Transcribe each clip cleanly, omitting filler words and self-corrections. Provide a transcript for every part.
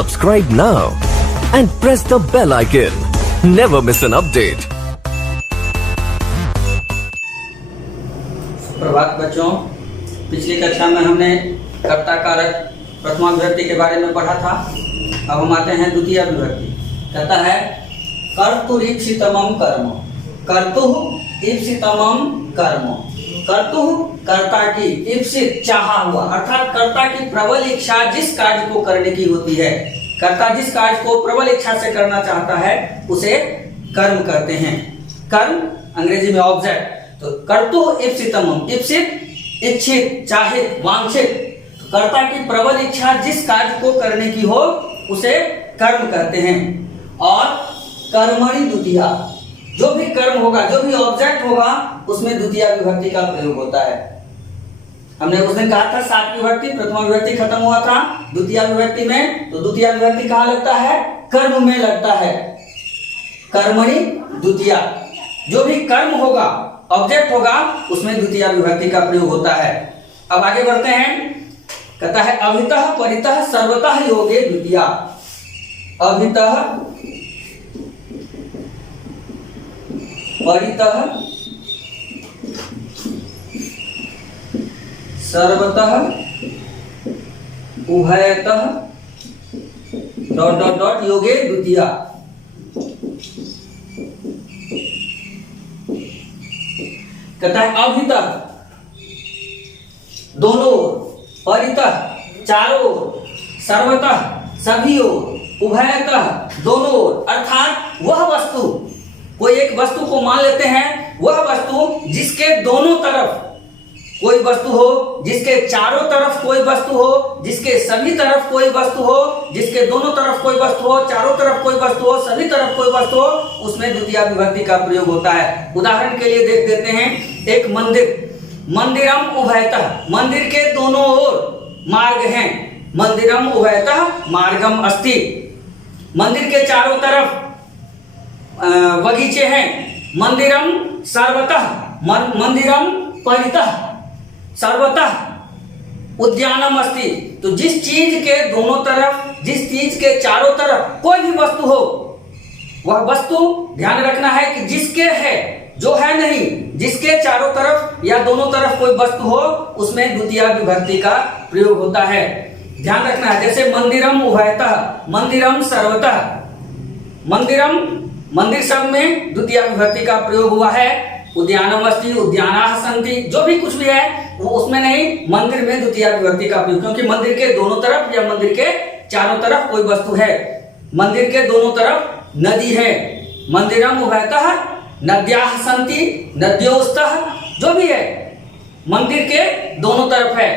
Subscribe now and press the bell icon. Never miss an update. प्रभात बच्चों, पिछली कक्षा में हमने कर्ता कारक प्रथमा विभक्ति के बारे में पढ़ा था। अब हम आते हैं द्वितीय विभक्ति। कहता है कर्तुरीप्सितमं कर्म। कर्तुः ईप्सितमं कर्म। कर्तुः कर्ता की, ईप्सित चाहा हुआ, अर्थात कर्ता की प्रबल इच्छा जिस कार्य को करने की होती है, कर्ता जिस कार्य को प्रबल इच्छा से करना चाहता है उसे कर्म कहते हैं। कर्म अंग्रेजी में ऑब्जेक्ट। तो कर्तुः ईप्सितमं, ईप्सित इच्छित, चाहित, वांछित। कर्ता की प्रबल इच्छा जिस कार्य को करने की हो उसे कर्म कहते हैं। और कर्मणि द्वितीया, जो भी कर्म होगा, जो भी ऑब्जेक्ट होगा, उसमें द्वितीय विभक्ति का प्रयोग होता है। हमने उस दिन कहा था सात विभक्ति, प्रथमा विभक्ति खत्म हुआ था। द्वितीय विभक्ति में, तो द्वितीय विभक्ति कहाँ लगता है? कर्म में लगता है। कर्मणि द्वितीया, जो भी कर्म होगा, ऑब्जेक्ट होगा, उसमें द्वितीय विभक्ति का प्रयोग होता है। अब आगे बढ़ते हैं। कहता है अभितः परितः सर्वतः योगे द्वितीया। अभितः परितः सर्वतः उभयतः डॉट डॉट डॉट योगे द्वितीया। कहता है अभितः दोनों ओर, परितः चारों ओर, सर्वतः सभी ओर, उभयतः दोनों ओर, अर्थात वह वस्तु, कोई एक वस्तु को मान लेते हैं, वह वस्तु जिसके दोनों तरफ कोई वस्तु हो, जिसके चारों तरफ कोई वस्तु हो, जिसके सभी तरफ कोई वस्तु हो, जिसके दोनों तरफ कोई वस्तु हो, चारों तरफ कोई वस्तु हो, सभी तरफ कोई वस्तु हो, उसमें द्वितीय विभक्ति का प्रयोग होता है। उदाहरण के लिए देख देते हैं। एक मंदिर, मंदिरम उभयतः, मंदिर के दोनों ओर मार्ग हैं। मंदिरम उभयतः मार्गम अस्ति, मंदिर के चारों तरफ बगीचे हैं। मंदिरम सर्वतः, मंदिरम परितः सर्वतः उद्यानम अस्ति। तो जिस चीज के दोनों तरफ, जिस चीज के चारों तरफ कोई भी वस्तु हो, वह वस्तु ध्यान रखना है कि जिसके है, जो है नहीं, जिसके चारों तरफ या दोनों तरफ कोई वस्तु हो, उसमें द्वितीय विभक्ति का प्रयोग होता है। ध्यान रखना है। जैसे मंदिरम उभयतः, मंदिरम सर्वतः। मंदिरम, मंदिर शब्द में द्वितीय विभक्ति का प्रयोग हुआ है। उद्यानम अस्ति, उद्यानाः सन्ति, जो भी कुछ भी है वो उसमें नहीं, मंदिर में द्वितीय विभक्ति का प्रयोग, क्योंकि मंदिर के दोनों तरफ या मंदिर के चारों तरफ कोई वस्तु है। मंदिर के दोनों तरफ नदी है। मंदिरम उभयतः नद्याः सन्ति, नद्योस्तः, जो भी है मंदिर के दोनों तरफ है।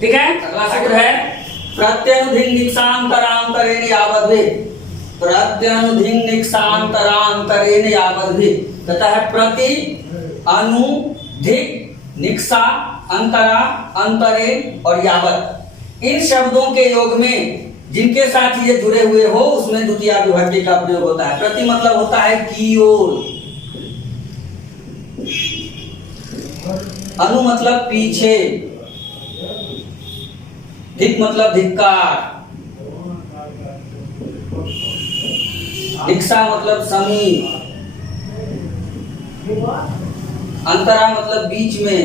ठीक है। अगला सूत्र है प्रत्यनुधिनिक्षांतरांतरेण यावद्भि। प्रत्यनुधिनिक्षांतरांतरेण यावद्भि, कहता है प्रति, अनुधिक, निक्षा, अंतरा, अंतरेण और यावत, इन शब्दों के योग में जिनके साथ ये जुड़े हुए हो उसमें द्वितीय विभक्ति का प्रयोग होता है। प्रति मतलब होता है की ओर, अनु मतलब पीछे, धिक मतलब धिक्कार, निक्षा मतलब समीप, अंतरा मतलब बीच में,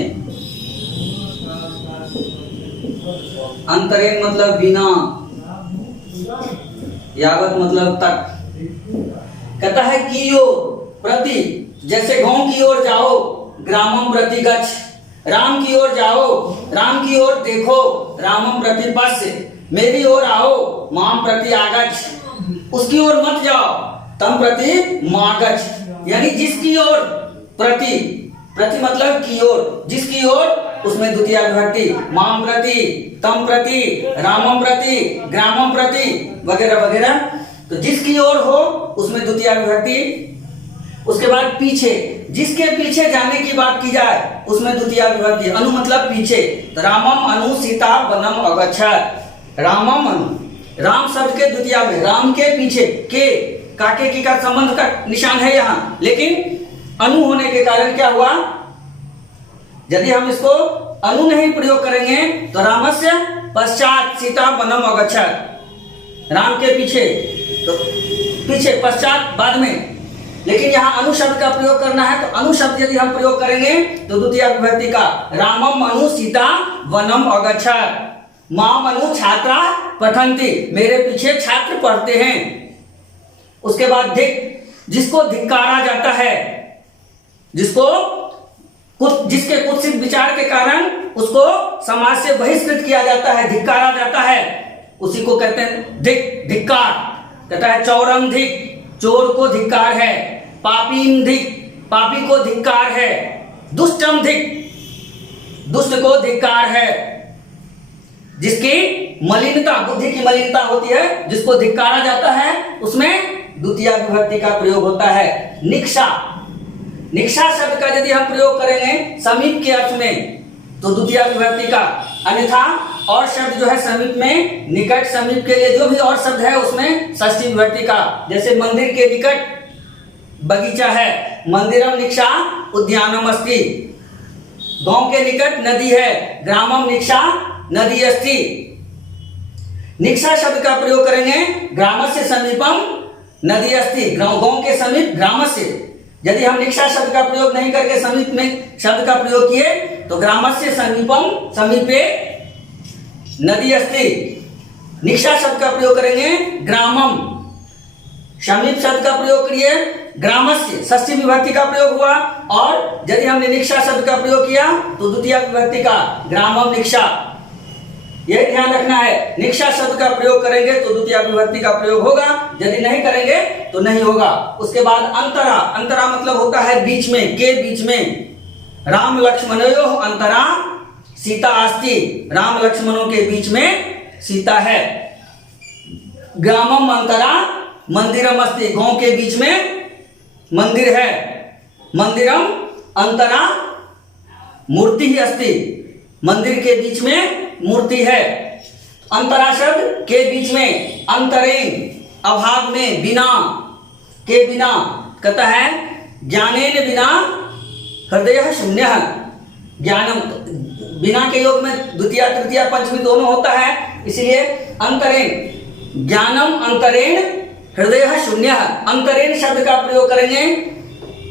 अंतरेण मतलब बिना, यावत मतलब तक। कहता है की ओर, प्रति, जैसे गांव की ओर जाओ, ग्रामम प्रति गच्छ, राम की ओर जाओ, राम की ओर देखो, रामम प्रति पश्य, मेरी ओर आओ, माम प्रति आगच्छ, उसकी ओर मत जाओ, तम प्रति मागच्छ। यानी जिसकी ओर, प्रति, प्रति मतलब की ओर, जिसकी ओर, उसमें द्वितीय विभक्ति, माम प्रति, तम प्रति, रामम प्रति, ग्रामम प्रति, वगैरह वगैरह। तो जिसकी ओर हो उसमें द्वितीय विभक्ति। उसके बाद पीछे, जिसके पीछे जाने की बात की जाए उसमें द्वितीय विभक्ति। अनु मतलब पीछे। रामम अनु सीता वनम अगच्छत्। रामम अनु, राम शब्द के द्वितीय में राम के पीछे, के काके की का संबंध का निशान है यहाँ, लेकिन अनु होने के कारण क्या हुआ, यदि हम इसको अनु नहीं प्रयोग करेंगे तो रामस्य पश्चात सीता वनम अगच्छत्, राम के पीछे, तो पीछे पश्चात बाद में। लेकिन यहाँ अनु शब्द का प्रयोग करना है, तो अनु शब्द यदि हम प्रयोग करेंगे तो द्वितीय विभक्ति का रामम अनु सीता वनम अगच्छत्, माम अनु छात्रा पठन्ति, मेरे पीछे छात्र पढ़ते हैं। उसके बाद धिक, जिसको धिक्कारा जाता है, जिसके कुत्सित विचार के कारण उसको समाज से बहिष्कृत किया जाता है, धिक्कारा जाता है, उसी को कहते हैं धिक, धिक्कार। कहता है चौरम धिक, चोर को धिक्कार है, पापीम धिक, पापी को धिक्कार है, दुष्टम धिक, दुष्ट को धिक्कार है। जिसकी मलिनता, बुद्धि की मलिनता होती है, जिसको धिक्कारा जाता है, उसमें द्वितीय विभक्ति का प्रयोग होता है। निक्षा, निक्षा शब्द का यदि हम प्रयोग करेंगे समीप के अर्थ में तो द्वितीय विभक्ति का, अन्यथा और शब्द जो है समीप में, निकट, समीप के लिए जो भी और शब्द है उसमें षष्ठी विभक्ति का। जैसे मंदिर के निकट बगीचा है, मंदिरम निक्षा उद्यानम अस्ति, गांव के निकट नदी है, ग्रामम निक्षा नदी अस्ति। निक्षा शब्द का प्रयोग करेंगे ग्रामस्य समीपम नदी अस्ति, गांव के समीप ग्रामस्य। यदि हम निक्षा शब्द का प्रयोग नहीं करके समीप में शब्द का प्रयोग किए तो ग्रामस्य समीपम, समीपे नदी अस्ति। निक्षा शब्द का प्रयोग करेंगे ग्रामम, समीप शब्द का प्रयोग करिए ग्रामस्य, षष्ठी विभक्ति का प्रयोग हुआ। और यदि हमने निक्षा शब्द का प्रयोग किया तो द्वितीय विभक्ति का ग्रामम निक्षा। यह ध्यान रखना है, निक्षा शब्द का प्रयोग करेंगे तो द्वितीय विभक्ति का प्रयोग होगा, यदि नहीं करेंगे तो नहीं होगा। उसके बाद अंतरा, अंतरा मतलब होता है बीच में, के बीच में। राम लक्ष्मणयोः अंतरा सीता अस्ति, राम लक्ष्मणों के बीच में सीता है। ग्रामम अंतरा मंदिरम अस्ति, गांव के बीच में मंदिर है। मंदिरम अंतरा मूर्ति ही अस्ति, मंदिर के बीच में मूर्ति है। अंतरा शब्द के बीच में, अंतरेण अभाव में, बिना, के बिना। कहता है ज्ञानेन बिना हृदय शून्य, ज्ञानम, बिना के योग में द्वितीय तृतीय पंचमी दोनों होता है, इसलिए अंतरेण, ज्ञानम अंतरेण हृदय शून्य। अंतरेण शब्द का प्रयोग करेंगे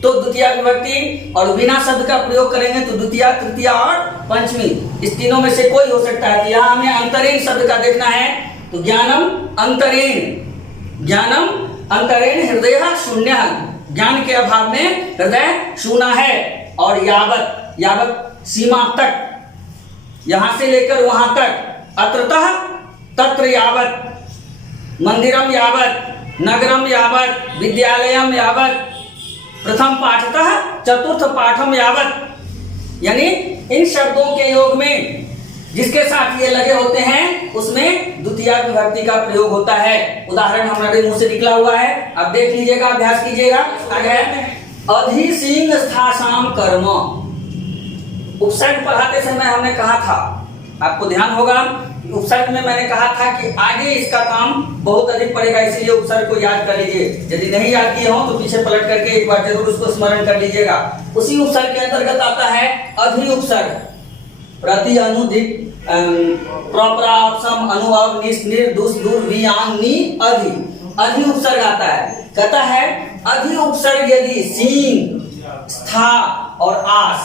तो द्वितीय विभक्ति, और बिना शब्द का प्रयोग करेंगे तो द्वितीय तृतीय और पंचमी, इस तीनों में से कोई हो सकता है। तो यहाँ हमें अंतरेण शब्द का देखना है, तो ज्ञानम अंतरेण, ज्ञानम अंतरेण हृदय शून्य, ज्ञान के अभाव में हृदय शून्य है। और यावत, यावत सीमा तक, यहां से लेकर वहां तक, अत्रतः तत्र यावत, मंदिरम यावत, नगरम यावत, विद्यालयम यावत, प्रथम पाठतः चतुर्थ पाठम यावत। यानी इन शब्दों के योग में जिसके साथ ये लगे होते हैं उसमें द्वितीय विभक्ति का प्रयोग होता है। उदाहरण हमारे मुंह से निकला हुआ है, अब देख लीजिएगा, अभ्यास कीजिएगा। आगे अधि सिंह स्थासाम कर्म, उपसर्ग पढ़ाते समय हमने कहा था, आपको ध्यान होगा, उपसर्ग में मैंने कहा था कि आगे इसका काम बहुत अधिक पड़ेगा, इसलिए उपसर्ग को याद कर लीजिए। यदि नहीं याद किए हो तो पीछे पलट करके एक बार जरूर उसको स्मरण कर लीजिएगा। उसी उपसर्ग के अंतर्गत आता है अधि उपसर्ग, प्रति, अनु, धिक, प्रप्राप्सम, अनु, अव, निस, निर, दुस, दूर, वियांग, नी, अधि, अधि उपसर्ग आता है। कहता है अधि उपसर्ग यदि सींग, स्था और आस,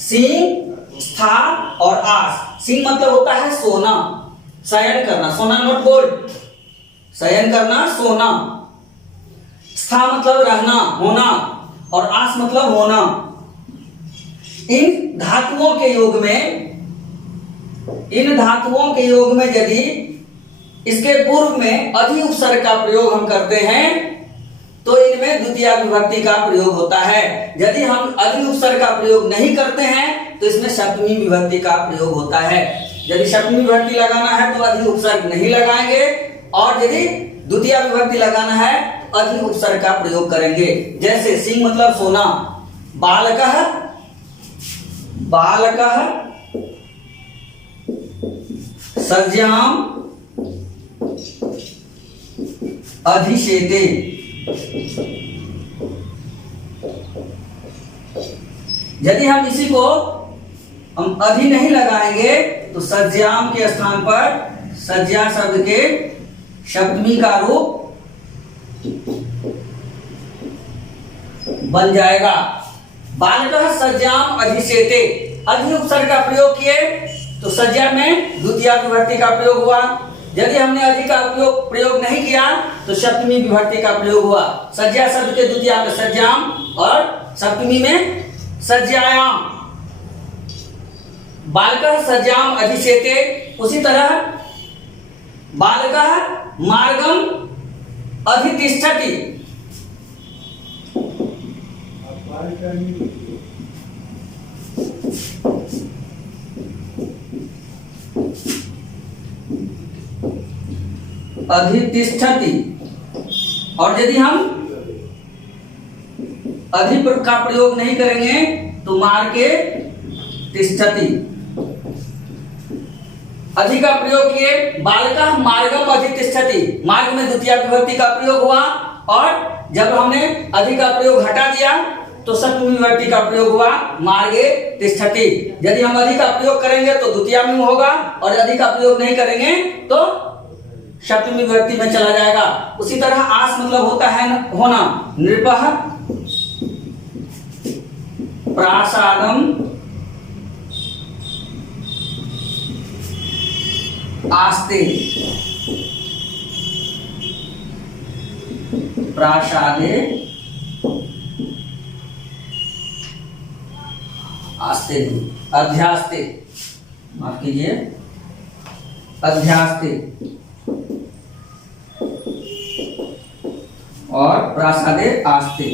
सींग, स्था और आस। सिंह मतलब होता है सोना, शयन करना, सोना नॉट गोल्ड, शयन करना, सोना। स्था मतलब रहना, होना, और आस मतलब होना। इन धातुओं के योग में, इन धातुओं के योग में यदि इसके पूर्व में अधि उपसर्ग का प्रयोग हम करते हैं तो इनमें द्वितीय विभक्ति का प्रयोग होता है। यदि हम अधि उपसर्ग का प्रयोग नहीं करते हैं तो इसमें सप्तमी विभक्ति का प्रयोग होता है। यदि सप्तमी विभक्ति लगाना है तो अधि उपसर्ग नहीं लगाएंगे, और यदि द्वितीय विभक्ति लगाना है तो अधि उपसर्ग का प्रयोग करेंगे। जैसे सिंह मतलब सोना, बालकः, बालकः सज्जाम अधिशेते, यदि हम इसी को हम अधि नहीं लगाएंगे तो सज्जाम के स्थान पर, सज्जा शब्द के सप्तमी का रूप बन जाएगा। बालकः सज्जाम अधिशेते, अधि उपसर्ग का प्रयोग किए तो सज्जा में द्वितीय विभक्ति का प्रयोग हुआ। यदि हमने अधि का प्रयोग नहीं किया तो सप्तमी विभक्ति का प्रयोग हुआ। सज्जा शब्द के द्वितीय में सज्जाम और सप्तमी में सज्जायाम। बालकः सज्जाम अधिशेते, उसी तरह बालकः मार्गम अधितिष्ठति, अधितिष्ठति। और यदि हम अधि का प्रयोग नहीं करेंगे तो मार्गे तिष्ठति। अधि का प्रयोग किए, बालकः मार्गम अधितिष्ठति, मार्ग में द्वितीय विभक्ति का प्रयोग हुआ। और जब हमने अधि का प्रयोग हटा दिया तो सप्तमी विभक्ति का प्रयोग हुआ, मार्गे तिष्ठति। यदि हम अधि का प्रयोग करेंगे तो द्वितीय में होगा और अधि का प्रयोग नहीं करेंगे तो सप्तमी विभक्ति में चला जाएगा। उसी तरह आस मतलब होता है होना। नृपः प्रासादम आस्ते, प्रासादे आस्ते, अध्यास्ते, माफ कीजिए, अध्यास्ते और प्रासादे आस्ते।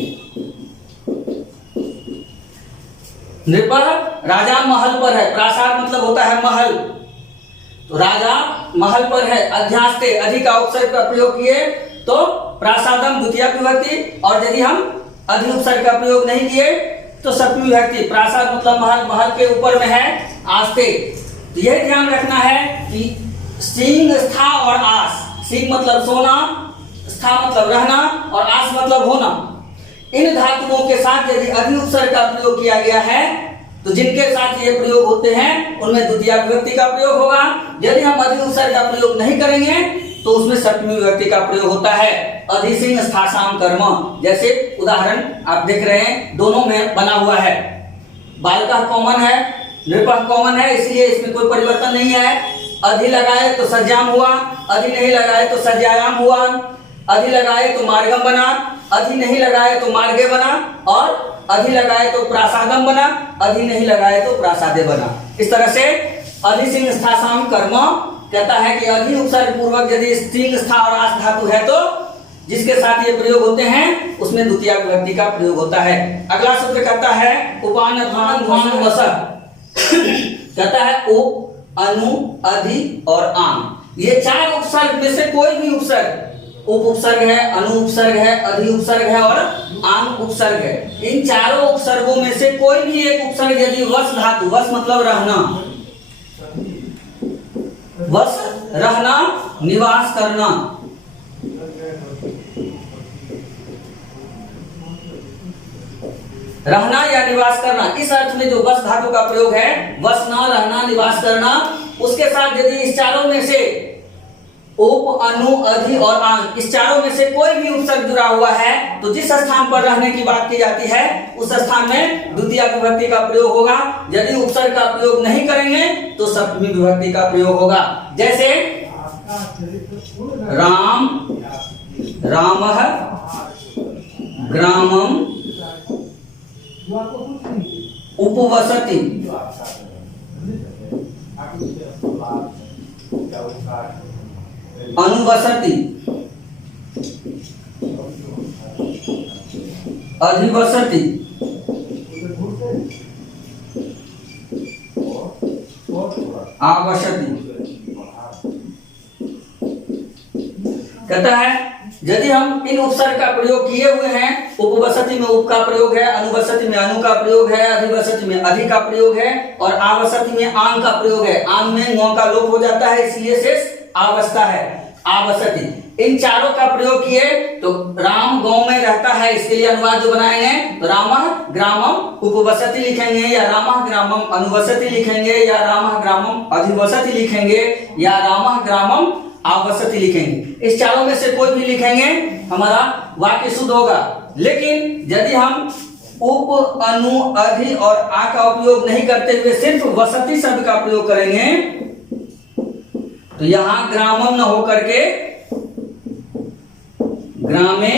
नृपः राजा महल पर है, प्रासाद मतलब होता है महल, तो राजा महल पर है। अध्यास्ते, अधि का उपसर्ग का प्रयोग किए तो प्रासादम द्वितीय विभक्ति, और यदि हम अधि उपसर्ग का प्रयोग नहीं किए तो सप्तमी विभक्ति। प्रासाद मतलब महल, महल के ऊपर में है आस्ते। तो यह ध्यान रखना है कि सिंह, स्था और आस, सिंह मतलब सोना, स्था मतलब रहना और आस मतलब होना, इन धातुओं के साथ यदि अधि उपसर्ग का प्रयोग किया गया है तो जिनके साथ ये प्रयोग होते हैं उनमें द्वितीय विभक्ति का प्रयोग होगा। यदि हम अधि उपसर्ग का प्रयोग नहीं करेंगे तो उसमें सप्तमी विभक्ति का प्रयोग होता है। अधिसिंह स्थासाम कर्म, जैसे उदाहरण आप देख रहे हैं, दोनों में बना हुआ है। बालकः कॉमन है, नृपः कॉमन है, इसलिए इसमें कोई परिवर्तन नहीं है। अधि लगाए तो सज्जाम हुआ, अधि नहीं लगाए तो सज्जायाम हुआ, अधि लगाए तो मार्गम बना, अधि नहीं लगाए तो मार्गे बना, और अधि लगाए तो प्रासादम बना, अधि नहीं लगाए तो प्रासादे बना। इस तरह से अधिसिंह स्थासाम कर्म कहता है कि अधि उपसर्ग पूर्वक यदि सिंह, स्था और आस धातु है तो जिसके साथ ये प्रयोग होते हैं उसमें द्वितीय विभक्ति का प्रयोग होता है। अगला सूत्र कहता है उपान ध्वान ध्वान वस, कहता है उप, अनु, अधि और आन। ये चार उपसर्ग में से कोई भी उपसर्ग, उप उपसर्ग है, अनु उपसर्ग है, अधि उपसर्ग है और आन उपसर्ग है। इन चारों उपसर्गों में से कोई भी एक उपसर्ग यदि वस धातु, वस मतलब रहना, वस रहना, निवास करना, रहना या निवास करना, इस अर्थ में जो वस धातु का प्रयोग है, वसना, रहना, निवास करना, उसके साथ यदि इस चारों में से उप, अनु, अधि और आन, इस चारों में से कोई भी उपसर्ग जुड़ा हुआ है तो जिस स्थान पर रहने की बात की जाती है उस स्थान में द्वितीय विभक्ति का प्रयोग होगा। यदि उपसर्ग का प्रयोग नहीं करेंगे तो सप्तमी विभक्ति का प्रयोग होगा। जैसे राम, रामः, ग्रामम, उपवसति, अनुवसति, अधिवसति, आवसति। कहता है यदि हम इन उपसर्ग का प्रयोग किए हुए हैं, उपवसति में उप का प्रयोग है, अनुवसति में अनु का प्रयोग है, अधिवसति में अधि का प्रयोग है और आवसति में आन का प्रयोग है। आन में ङ का लोप हो जाता है इसलिए शेष आवस्था है, आवसति। इन चारों का प्रयोग किए तो राम गांव में रहता है, इसके लिए अनुवाद जो बनाएंगे तो रामः ग्रामम उपवसति लिखेंगे या रामः ग्रामम अनुवसति लिखेंगे या रामः ग्रामम अधिवसति लिखेंगे या रामः ग्रामम आवसति लिखेंगे। इस चारों में से कोई भी लिखेंगे हमारा वाक्य शुद्ध होगा। लेकिन यदि हम उप, अनु, अधि और आ का उपयोग नहीं करते हुए सिर्फ वसति शब्द का प्रयोग करेंगे तो यहां ग्रामम न होकर के ग्रामे,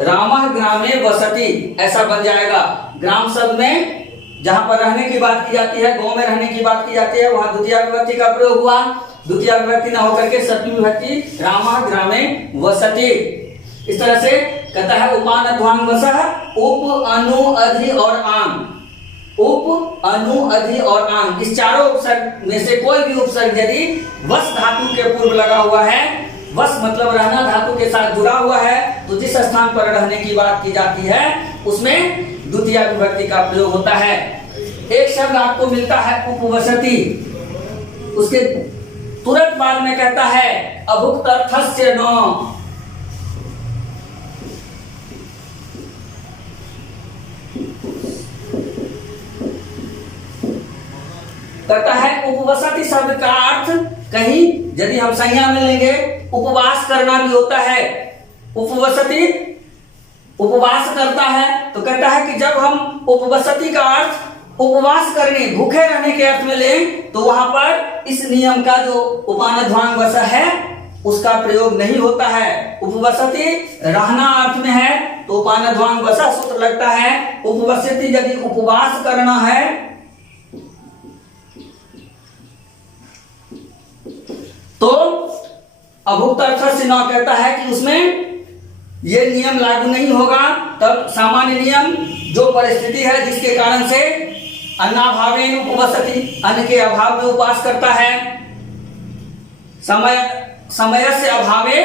रामः ग्रामे वसति ऐसा बन जाएगा। ग्राम शब्द में जहां पर रहने की बात की जाती है, गांव में रहने की बात की जाती है, वहां द्वितीय विभक्ति का प्रयोग हुआ। द्वितीय विभक्ति न होकर के सप्तमी विभक्ति रामः ग्रामे वसति। इस तरह से कहता है उपान अध्वांग वसः, उप, अनु, अधि और आंग। उप, अनु, अधि और आंग इस चारों उपसर्ग में से कोई भी उपसर्ग यदि वस धातु के पूर्व लगा हुआ है, वस मतलब रहना धातु के साथ जुड़ा हुआ है, तो जिस स्थान पर रहने की बात की जाती है उसमें द्वितीय विभक्ति का प्रयोग होता है। एक शब्द आपको मिलता है उपवसति, उसके तुरंत बाद में कहता है अभुक्तर्थस्य न। कहता है उपवसति शब्द का अर्थ कहीं यदि हम संज्ञा में लेंगे उपवास करना भी होता है। उपवसति उपवास करता है, तो कहता है कि जब हम उपवसति का अर्थ उपवास करने, भूखे रहने के अर्थ में लें तो वहां पर इस नियम का जो उपानध्वांग वस है उसका प्रयोग नहीं होता है। उपवसति रहना अर्थ में है तो उपानध्वांग वसा सूत्र लगता है। उपवसति यदि उपवास करना है तो अभुक्त अर्थ से न कहता है कि उसमें ये नियम लागू नहीं होगा। तब सामान्य नियम जो परिस्थिति है जिसके कारण से अन्नाभावेन उपवसति, अन्न के अभाव में उपवास करता है, समय से अभावे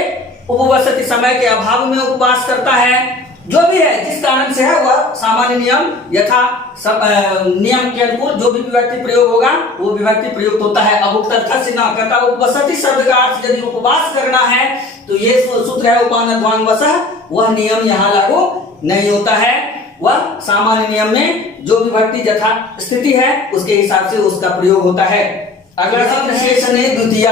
उपवसति, समय के अभाव में उपवास करता है, जो भी है जिस कारण से है वह सामान्य नियम यथा नियम के अनुकूल जो भी विभक्ति प्रयोग होगा वो विभक्ति प्रयुक्त होता है। अभुक्त अर्थ से न कहता उपवसति शब्द का अर्थ यदि उपवास करना है तो ये सूत्र है उपानध्वांग वसः, वह नियम यहाँ लागू नहीं होता है। वह सामान्य नियम में जो विभक्ति यथा स्थिति है उसके हिसाब से उसका प्रयोग होता है। अगला शब्द विशेषण द्वितीय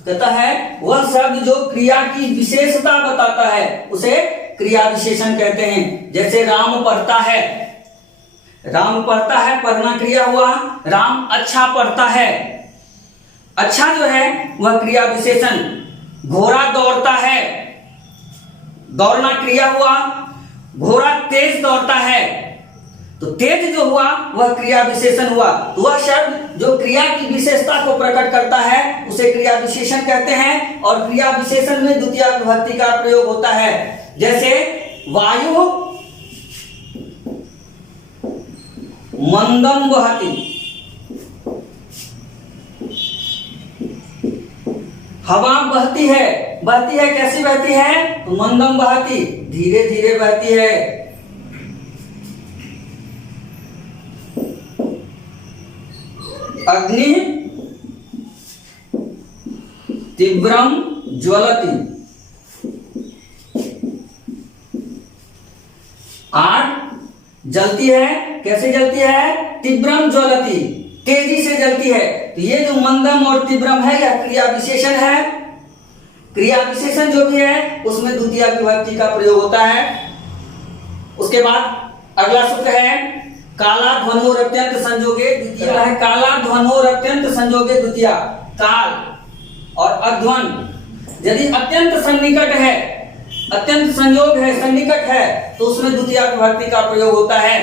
कहता है वह शब्द जो क्रिया की विशेषता बताता है उसे क्रिया विशेषण कहते हैं। जैसे राम पढ़ता है, राम पढ़ता है पढ़ना क्रिया हुआ, राम अच्छा पढ़ता है, अच्छा जो है वह क्रिया विशेषण। घोड़ा दौड़ता है, दौड़ना क्रिया हुआ, घोड़ा तेज दौड़ता है तो तेज जो हुआ वह क्रिया विशेषण हुआ। तो वह शब्द जो क्रिया की विशेषता को प्रकट करता है उसे क्रिया विशेषण कहते हैं। और क्रिया विशेषण में द्वितीय विभक्ति का प्रयोग होता है। जैसे वायु मंदम वहति, हवा बहती है, बहती है कैसी बहती है तो मंदम बहती, धीरे धीरे बहती है। अग्नि तीव्रम ज्वलति, आग जलती है, कैसे जलती है तीव्रम ज्वलति, तेजी से जलती है। तो ये जो मंदम और तीव्रम है यह क्रिया विशेषण है। क्रिया विशेषण जो भी है उसमें द्वितीय विभक्ति का प्रयोग होता है। उसके बाद अगला सूत्र है काला ध्वनोर अत्यंत संयोगे द्वितीय है। काला ध्वनोर अत्यंत संयोगे द्वितीय, काल और अध्वन यदि अत्यंत सन्निकट है, अत्यंत संयोग है, सन्निकट है तो उसमें द्वितीय विभक्ति का प्रयोग होता है।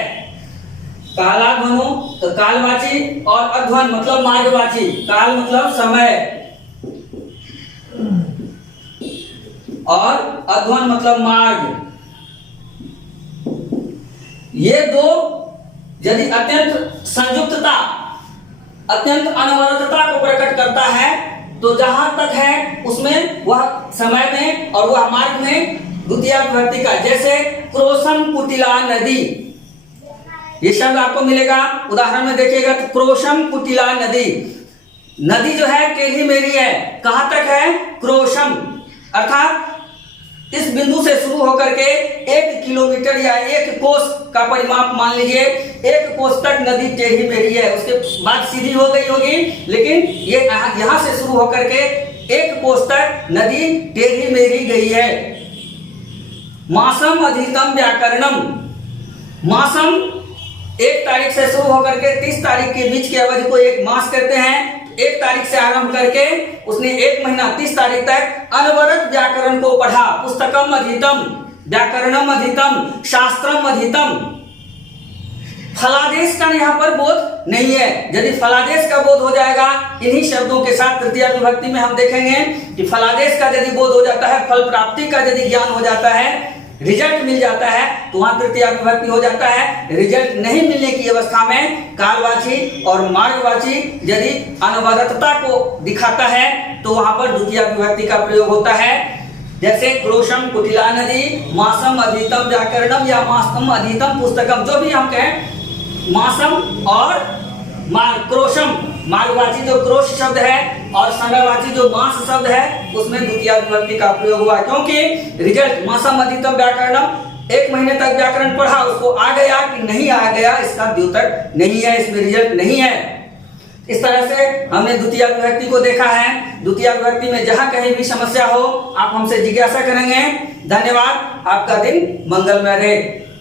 काला ध्वनु तो कालवाची और अध्वन मतलब मार्गवाची। काल मतलब समय और अध्वन मतलब मार्ग। ये दो यदि अत्यंत संयुक्तता, अत्यंत अनवरतता को प्रकट करता है तो जहां तक है उसमें वह समय में और वह मार्ग में द्वितीय विभक्ति का। जैसे क्रोशम कुटिला नदी, ये शब्द आपको मिलेगा उदाहरण में देखिएगा तो क्रोशम कुटिला नदी, नदी जो है टेढ़ी मेढ़ी है, कहां तक है क्रोशम, अर्थात इस बिंदु से शुरू होकर के 1 किलोमीटर या 1 कोस का परिमाप मान लीजिए, 1 कोस तक नदी टेढ़ी मेढ़ी है, उसके बाद सीधी हो गई होगी, लेकिन ये यहाँ से शुरू होकर के 1 कोस तक नदी टेढ़ी मेढ़ी गई है। मासम अधिकतम व्याकरणम, मासम 1 तारीख से शुरू होकर के 30 तारीख के बीच की अवधि को एक मास कहते हैं। 1 तारीख से आरंभ करके उसने 1 महीना 30 तारीख तक अनवरत व्याकरण को पढ़ा। पुस्तकम अधीतम, व्याकरणम अधीतम, शास्त्रम अधीतम। फलादेश का यहाँ पर बोध नहीं है। यदि फलादेश का बोध हो जाएगा, इन्हीं शब्दों के साथ तृतीया विभक्ति में हम देखेंगे कि फलादेश का यदि बोध हो जाता है, फल प्राप्ति का यदि ज्ञान हो जाता है, रिजल्ट मिल जाता है, तो वहां तृतीया विभक्ति हो जाता है। रिजल्ट नहीं मिलने की अवस्था में कालवाची और मार्गवाची यदि अनवरतता को दिखाता है तो वहां पर द्वितीया विभक्ति का प्रयोग होता है। जैसे क्रोशम कुटिला नदी, मासम अधीतम व्याकरणम या मासम अधीतम पुस्तकम, जो भी हम कहें, मासम और क्रोशम, मार्गवाची जो क्रोश शब्द है और संज्ञावाची जो मास शब्द है, उसमें द्वितीया विभक्ति का प्रयोग हुआ, क्योंकि रिजल्ट मासम अधिकतम व्याकरणम 1 महीने तक व्याकरण पढ़ा, उसको आ गया कि नहीं आ गया इसका द्योतक नहीं है, इसमें रिजल्ट नहीं है। इस तरह से हमने द्वितीया विभक्ति को देखा है। द्वितीया विभक्ति में जहां कहीं भी समस्या हो, आप हमसे जिज्ञासा करेंगे। धन्यवाद, आपका दिन मंगलमय रहे।